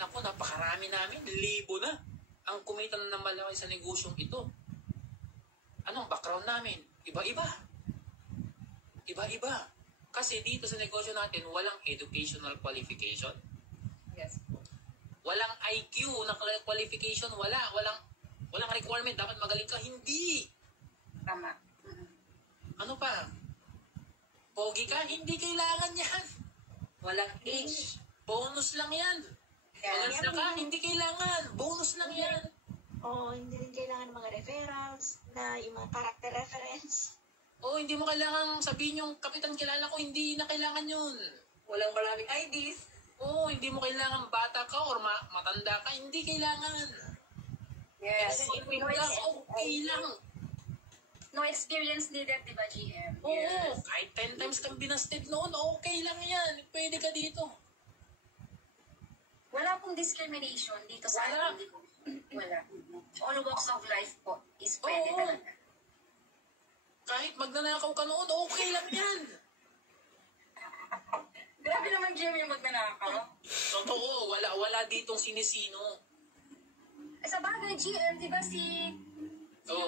Naku, napakarami namin. Libo na ang kumita na malaki sa negosyong ito. Anong background namin? Iba-iba. Iba-iba. Kasi dito sa negosyo natin, walang educational qualification. Yes. Walang IQ na qualification. Walang requirement. Dapat magaling ka. Hindi. Tama. Ano pa? Pogi ka? Hindi kailangan yan. Walang age. Bonus lang yan. Maganda ka? Hindi kailangan. Bonus lang yan. Oo, hindi rin kailangan ng mga referrals, na yung mga character reference. Oo, hindi mo kailangan sabihin yung kapitan kilala ko. Hindi na kailangan yun. Walang maraming IDs. Oo, hindi mo kailangan bata ka or matanda ka. Hindi kailangan. Yes. Okay lang. No experience needed, di ba, GM? Oo, kahit 10 times kang binasted noon, okay lang yan. Pwede ka dito. Wala pong discrimination dito sa Wala. ating wala. All walks of life po is pwede Oo. talaga. Kahit magnanakaw ka noon, okay lang yan. Grabe naman, GM, yung magnanakaw. Totoo, wala ditong sinisino. Sa bagay, GM, di ba si Oo.